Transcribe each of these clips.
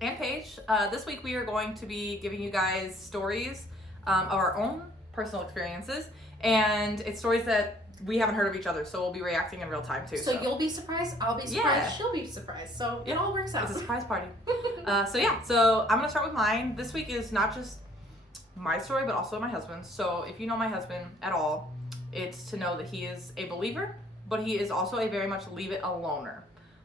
and Paige. This week we are going to be giving you guys stories of our own personal experiences, and it's stories that we haven't heard of each other, so we'll be reacting in real time too. So you'll be surprised, I'll be surprised, she'll be surprised. So it all works out. It's a surprise party. So I'm gonna start with mine. This week is not just my story, but also my husband's. So if you know my husband at all, it's to know that he is a believer, but he is also a very much leave it aloner.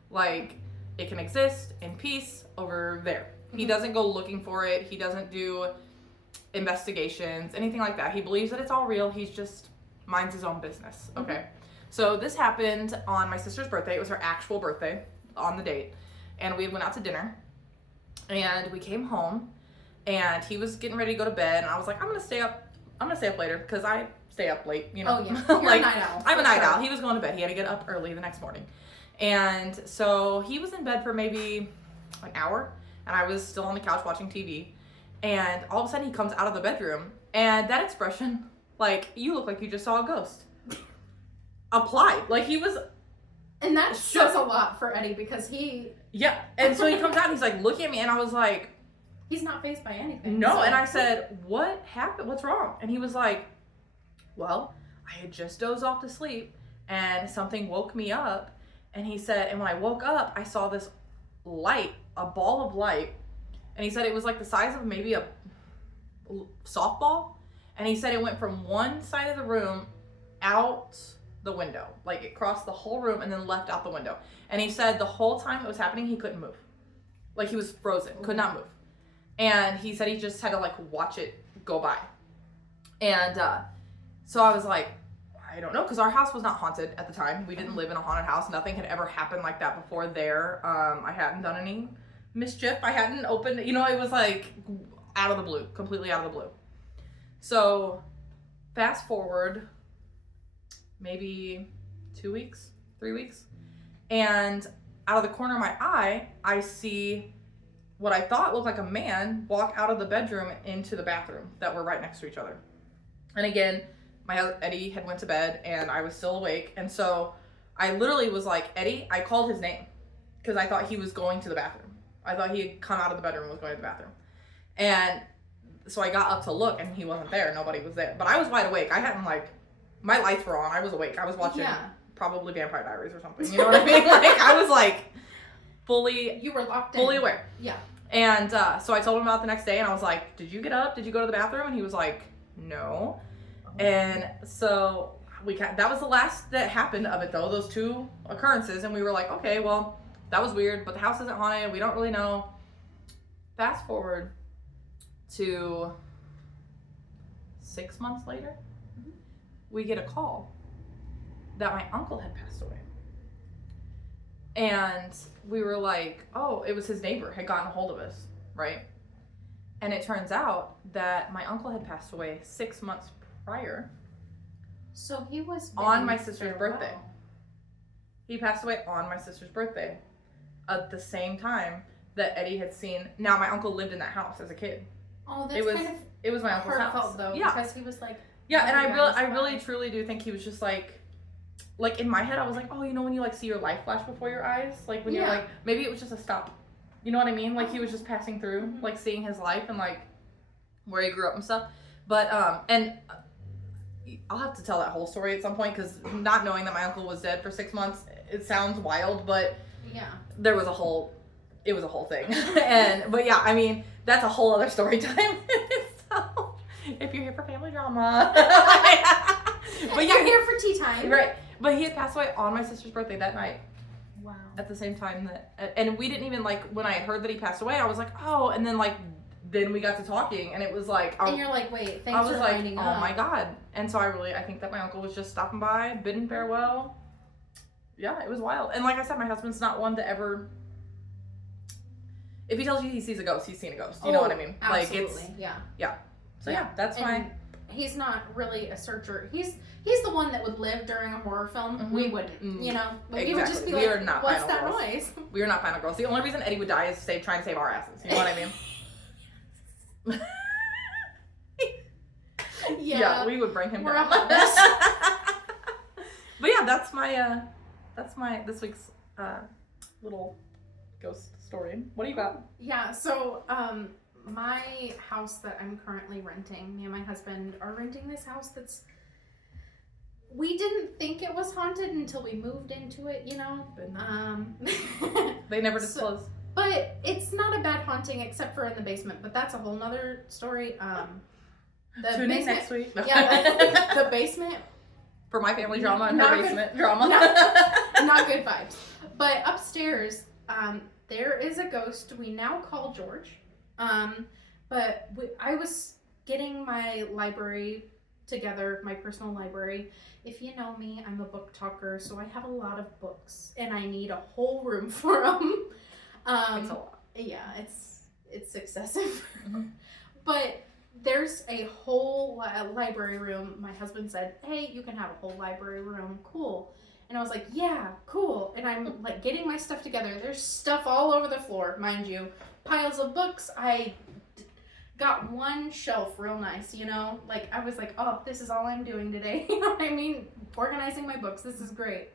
Like, it can exist in peace over there. He doesn't go looking for it. He doesn't do investigations, anything like that. He believes that it's all real. He's just minds his own business. Okay. So this happened on my sister's birthday. It was her actual birthday on the date. And we went out to dinner. And we came home. And he was getting ready to go to bed, and I was like, I'm gonna stay up later, because I stay up late, you know. Oh yeah, you're like, a night owl. I'm a night owl. He was going to bed. He had to get up early the next morning. And so he was in bed for maybe an hour, and I was still on the couch watching TV. And all of a sudden he comes out of the bedroom, and that expression, like, you look like you just saw a ghost, applied. Like, he was... And that says a lot for Eddie, because he... Yeah, and so he comes out, and he's like looking at me, and I was like... He's not fazed by anything. No, so. And I said, what happened? What's wrong? And he was like, well, I had just dozed off to sleep and something woke me up. And he said, and when I woke up, I saw this light, a ball of light. And he said it was like the size of maybe a softball. And he said it went from one side of the room out the window. Like, it crossed the whole room and then left out the window. And he said the whole time it was happening, he couldn't move. Like, he was frozen, could not move. And he said he just had to, like, watch it go by. And so I was like, I don't know, because our house was not haunted at the time. We didn't live in a haunted house. Nothing had ever happened like that before there. I hadn't done any mischief. I hadn't opened, you know, it was like out of the blue, completely out of the blue. So fast forward maybe 2 weeks, 3 weeks, and out of the corner of my eye, I see what I thought looked like a man walk out of the bedroom into the bathroom that were right next to each other. And again, Eddie had went to bed and I was still awake. And so I literally was like, Eddie, I called his name because I thought he was going to the bathroom. I thought he had come out of the bedroom and was going to the bathroom. And so I got up to look and he wasn't there. Nobody was there. But I was wide awake. I hadn't, like, my lights were on. I was awake. I was watching probably Vampire Diaries or something. You know what I mean? Like, I was like You were locked in. Fully aware. Yeah. And so I told him about the next day, and I was like, did you get up? Did you go to the bathroom? And he was like, no. And so that was the last that happened of it, though, those two occurrences. And we were like, okay, well, that was weird, but the house isn't haunted. We don't really know. Fast forward to 6 months later, we get a call that my uncle had passed away. And we were like, oh, it was his neighbor had gotten a hold of us, right? And it turns out that my uncle had passed away 6 months prior. So he was on my sister's birthday. He passed away on my sister's birthday at the same time that Eddie had seen. Now, my uncle lived in that house as a kid. Oh, that's it was my uncle's house. Though, yeah, because he was like, yeah, and I really truly do think he was just like in my head, I was like, oh, you know, when you like see your life flash before your eyes, like when you're like, maybe it was just a stop. You know what I mean? Like he was just passing through, like seeing his life and like where he grew up and stuff. But and I'll have to tell that whole story at some point, because not knowing that my uncle was dead for 6 months, it sounds wild, but there was it was a whole thing. But yeah, I mean, that's a whole other story time. So if you're here for family drama. But you're here for tea time. Right. But he had passed away on my sister's birthday that night. Wow. At the same time and we didn't even, like, when I had heard that he passed away, I was like, oh, and then, like, then we got to talking, and it was like... and you're like, wait, thanks for winding up. Oh my God. And so I think that my uncle was just stopping by, bidding farewell. Yeah, it was wild. And like I said, my husband's not one to ever... If he tells you he sees a ghost, he's seen a ghost. You know what I mean? Absolutely. Like, yeah. So yeah, that's my... He's not really a searcher. He's the one that would live during a horror film. Mm-hmm. We wouldn't, you know. Like, exactly. We would just be we like, are not what's final that girls. noise? We are not final girls. The only reason Eddie would die is trying to save our asses. You know what I mean? Yeah, we would bring him We're down. a hot mess. But yeah, that's my this week's little ghost story. What do you got? Yeah, so my house that I'm currently renting, me and my husband are renting this house that's, we didn't think it was haunted until we moved into it, you know. They never disclose. But it's not a bad haunting except for in the basement, but that's a whole nother story. The Tune in basement, next week. Yeah, the basement. For my family drama and Not her good- basement drama. Not good vibes. But upstairs, there is a ghost we now call George. But I was getting my library together, my personal library. If you know me, I'm a book talker, so I have a lot of books, and I need a whole room for them. It's a lot. Yeah, it's excessive. Mm-hmm. But there's a whole library room. My husband said, "Hey, you can have a whole library room. Cool." And I was like, "Yeah, cool." And I'm like getting my stuff together. There's stuff all over the floor, mind you. Piles of books. I got one shelf real nice, you know? Like, I was like, oh, this is all I'm doing today. You know what I mean? Organizing my books. This is great.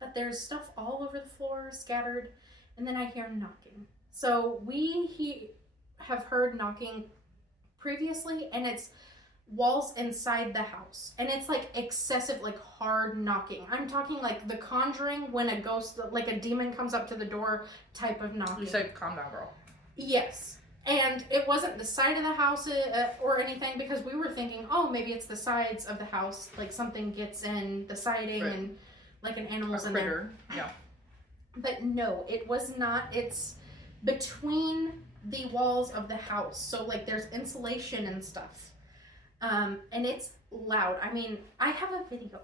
But there's stuff all over the floor, scattered. And then I hear knocking. So we have heard knocking previously, and it's walls inside the house. And it's like excessive, like hard knocking. I'm talking like The Conjuring, when a ghost, like a demon comes up to the door type of knocking. You said, calm down, girl. Yes. And it wasn't the side of the house or anything, because we were thinking, oh, maybe it's the sides of the house, like something gets in the siding, right, and like an animal's in there. Yeah. But no, it was not. It's between the walls of the house. So like there's insulation and stuff. And it's loud. I mean, I have a video.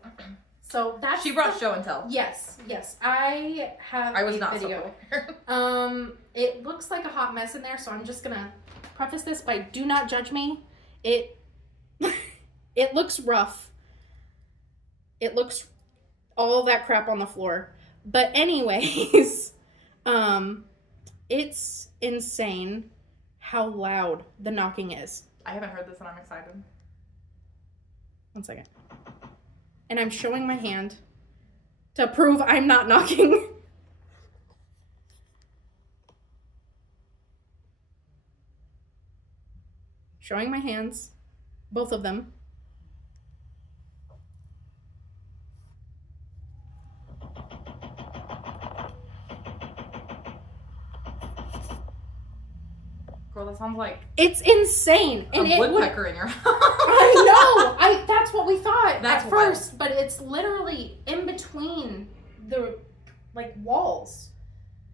So that's she brought show and tell. Yes. I have I was a not video. So It looks like a hot mess in there, so I'm just gonna preface this by do not judge me. It it looks rough. It looks all that crap on the floor. But anyways, it's insane how loud the knocking is. I haven't heard this and I'm excited. 1 second. And I'm showing my hand to prove I'm not knocking. Showing my hands, both of them. Girl, that sounds like it's insane. And a woodpecker in your house. I know. That's what we thought That's at first, but it's literally in between the like walls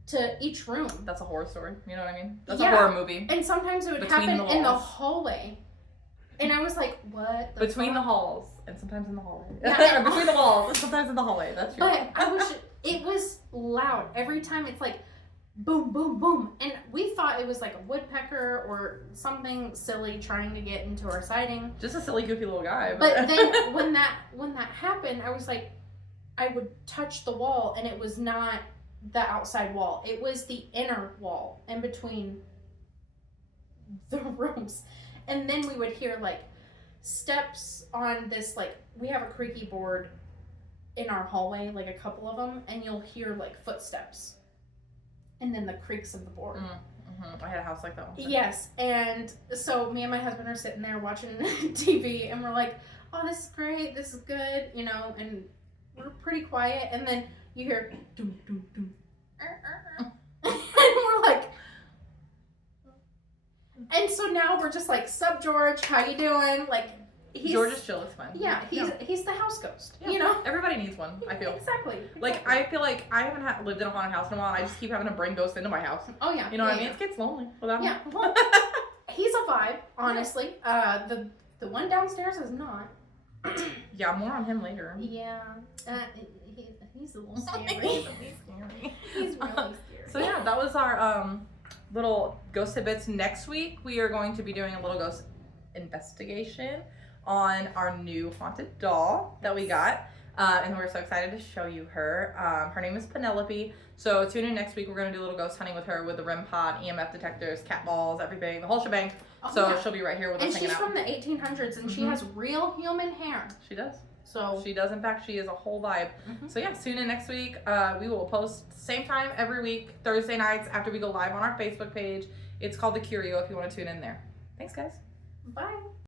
to each room. That's a horror story. You know what I mean? That's Yeah. a horror movie. And sometimes it would Between happen the in the walls. hallway. And I was like, what? the Between the fuck? halls and sometimes in the hallway. Yeah. Between the walls and sometimes in the hallway. That's true. But I wish it was loud. Every time it's like boom, boom, boom. And we thought it was like a woodpecker or something silly trying to get into our siding. Just a silly, goofy little guy. But then when that happened, I was like, I would touch the wall and it was not the outside wall. It was the inner wall in between the rooms. And then we would hear like steps on this, like we have a creaky board in our hallway, like a couple of them, and you'll hear like footsteps. And then the creaks of the board. Mm-hmm. I had a house like that one. Yes, and so me and my husband are sitting there watching TV, and we're like, oh, this is great, this is good, you know, and we're pretty quiet, and then you hear doom, doom, doom, and we're like, and so now we're just like, sup, George, how you doing? Like, George is chill, it's fine. Yeah, he's the house ghost, yeah. You know? Everybody needs one, I feel. Exactly. Like, I feel like I haven't lived in a haunted house in a while, and I just keep having to bring ghosts into my house. Oh, yeah. You know what I mean? It gets lonely without Yeah, him. well, he's a vibe, honestly. The one downstairs is not. Yeah, more on him later. Yeah, he's a little scary. He's scary. He's really scary. So yeah, that was our little ghost tidbits. Next week we are going to be doing a little ghost investigation on our new haunted doll that we got. And we're so excited to show you her. Her name is Penelope. So tune in next week. We're going to do a little ghost hunting with her with the REM pod, EMF detectors, cat balls, everything, the whole shebang. Oh, so yeah. she'll be right here with And us hanging she's out. from the 1800s, and she has real human hair. She does. So she does. In fact, she is a whole vibe. Mhm. So yeah, tune in next week. We will post same time every week, Thursday nights after we go live on our Facebook page. It's called the Curio if you want to tune in there. Thanks, guys. bye.